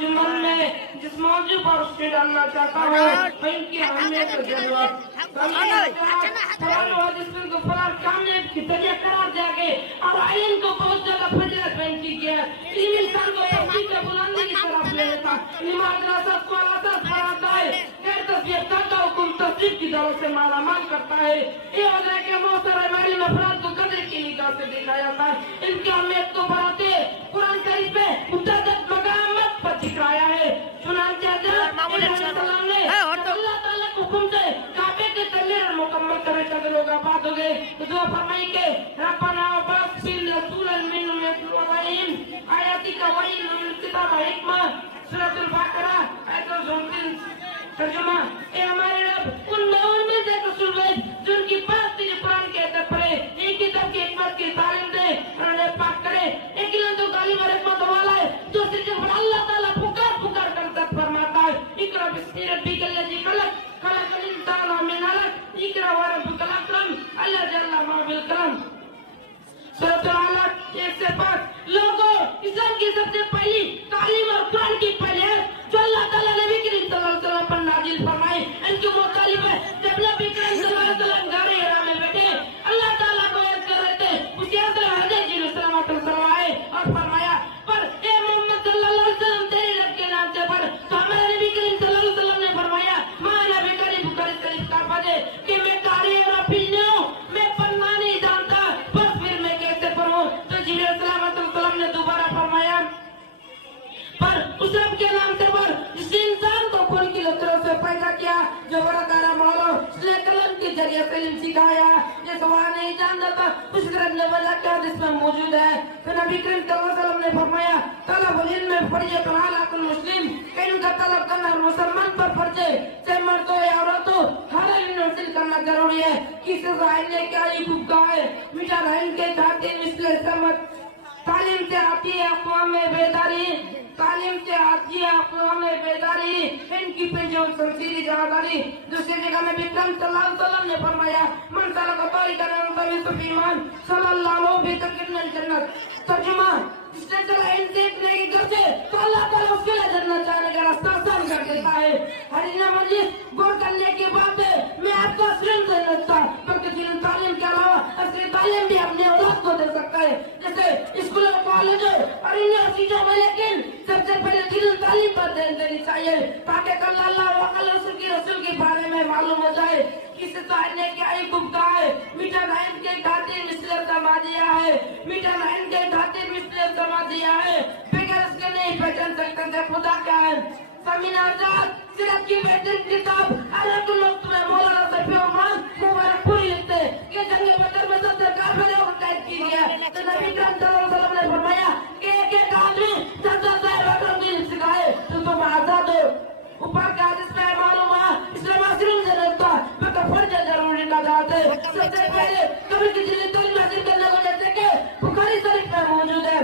जुम्मन में जिस मौजू पर उसने डालना चाहता हूँ मैं इनकी अहमियत को जरूरत फरार कामयाब की तरीके करार जाके और आयन को बहुत ज्यादा फजीलत बयान की गया इन इंसान को तस्वीर के बुलंदी की तरफ ले लेता इमारत को आलात फराता है गैर तस्वीर का हुक्म तस्वीर की दौर से मालामाल करता है ये वजह के मोहतरम हमारी नफरत को कदर की निगाह से देखा जाता है इनकी अहमियत को बढ़ाते कुरान शरीफ में मुतअद्दिद मकामात पर दिखाया है चुनांचे अल्लाह ताला के हुक्म से काबे के तमीर मुकम्मल करने का लोग आबाद हो गए दुआ फरमाई के रब्बना वबअस रसूलन मिनहुम यतलू अलैहिम आयातिका व युल्लिमुहुमुल किताब व हिकमा सूरतुल बकरा आयत 29 तर्जुमा ए हमारे रब उन लोगों में से रसूल है जो उनकी बात तेरे कुरान के अंदर पढ़े एक किताब की हिकमत की तालीम दे और उन्हें पाक करे एक इल्म तो गाली और हिकमत वाला है जो सिर्फ अल्लाह ताला पुकार पुकार कर तक फरमाता है इकरा बिस्मि रब्बिकल लज़ी खलक खलकल इंसान मिन अलक इकरा व रब्बुकल अकरम अल्लाह जल्ला मा बिल करम सूरह अलक 1 से 5 लोगों इस्लाम की सबसे पहली तालीम और कुरान की पहले जो अल्लाह ताला नबी करीम सल्लल्लाहु अलैहि वसल्लम पर नाजिल फरमाए इनके मुतालिब है जब नबी करीम सल्लल्लाहु अलैहि वसल्लम गारे हिरा में बैठे अल्लाह ताला को याद कर रहे थे उसी हजरत हजरत जी सल्लल्लाहु आए और फरमाया पर ए मोहम्मद सल्लल्लाहु अलैहि वसल्लम तेरे रब के नाम से पढ़ तो हमारे नबी करीम सल्लल्लाहु अलैहि वसल्लम ने फरमाया मां नबी करीम बुखारी शरीफ का पढ़े कि मैं कारी और अफील नहीं हूं मैं पढ़ना नहीं जानता बस फिर मैं कैसे पढ़ूं तो जी सल्लल्लाहु अलैहि वसल्लम ने दोबारा फरमाया पर उस रब के नाम से पढ़ जिस इंसान को खून की लतरों से पैदा किया जो बड़ा तारा मौला उसने कलम के जरिए से इल्म सिखाया ये सवाल नहीं जानता था उस रब ने वजह क्या जिसमें मौजूद है फिर नबी करीम सल्लल्लाहु अलैहि वसल्लम ने फरमाया तलब इल्म में फरीज़तुन अला कुल्ल मुस्लिम इल्म का तलब करना मुसलमान पर फर्ज है चाहे मर्द हो या औरत हो हर इल्म हासिल करना जरूरी है किसी जाहिल ने क्या ये खूब कहा है मीठा रहन के खातिर मिसले समत तालीम से आती है अक़वाम में बेदारी तालीम से आती है अक़वाम में बेदारी इनकी पे जो संसीरी जवाबदारी दूसरी जगह में विक्रम सल्लल्लाहु अलैहि वसल्लम ने फरमाया मन सलका तरीक़न फबिल ईमान सल्लल्लाहु बिल जन्नत तर्जुमा जिसने चला इनसे इतने की घर से तो अल्लाह ताला उसके लिए जन्नत जाने का रास्ता आसान कर देता है हरीना मजलिस गौर करने की बात है मैं आपको असलियत दे सकता बल्कि दिल तालीम के अलावा असली तालीम भी अपने औलाद को दे सकता है जैसे स्कूल और कॉलेज और यूनिवर्सिटियों में लेकिन सबसे पहले दिल तालीम पर ध्यान देनी चाहिए ताकि कल अल्लाह और रसूल के बारे में मालूम हो जाए किस साहिब ने क्या ही खूब कहा है मीठा नाइन के खातिर मिसले समा दिया है मीठा नाइन के खातिर मिसले समा दिया है बगैर इसके नहीं पहचान सकते थे खुदा क्या है समीन आजाद सिर्फ की बेहतरीन किताब अलग वक्त में मौलाना सफी उमर मुबारकपुर लिखते कि जंग बदर में सबसे काफिरों को कैद की गया तो नबी करीम सल्लल्लाहु अलैहि वसल्लम ने फरमाया कि एक आदमी 10,000 अकरम दिन सिखाए तो तुम आजाद हो ऊपर का जिसमें मालूम है इस्लाम आश्रम से रहता मगर फर्ज जरूरी ना जाते सबसे पहले कभी किसी ने तालीम हासिल करने को जैसे कि बुखारी शरीफ में मौजूद है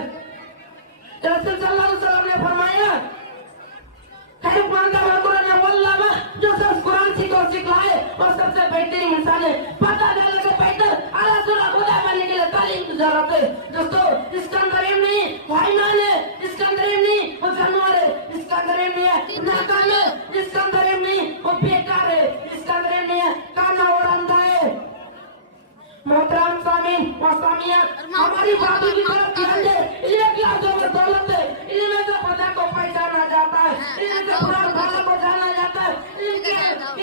रसूल सल्लल्लाहु अलैहि वसल्लम ने फरमाया खैर मानता है कुरान वल्लामा जो सब कुरान सीखो सिखलाए और सबसे बेहतरीन इंसान है पता डालने के बेहतर अल्लाह सुना खुदा बनने के लिए तालीम की जरूरत है दोस्तों इसका अंदर नहीं भाईमान है इसका अंदर नहीं वो जानवर है इसका अंदर नहीं है नाकाम है इसका अंदर नहीं वो बेकार है इसका अंदर नहीं है काना और अंधा है मोहतरम सामीन व सामियात हमारी बातों की तरफ ध्यान दे ये क्या दौलत है इनमें से खुदा को पहचाना जाता है इनमें से कुरान भाषा को जाना जाता है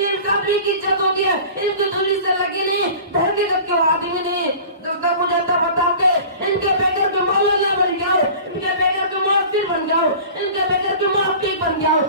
इनका भी इज्जत होती है इनकी दूरी से लगी नहीं हकीकत के आदमी नहीं दोस्तों मुझे तो बताओ कि इनके बेटे के मौलाना बन जाओ इनके बेटे के मुफ्ती बन जाओ इनके बेटे के मुफ्ती बन जाओ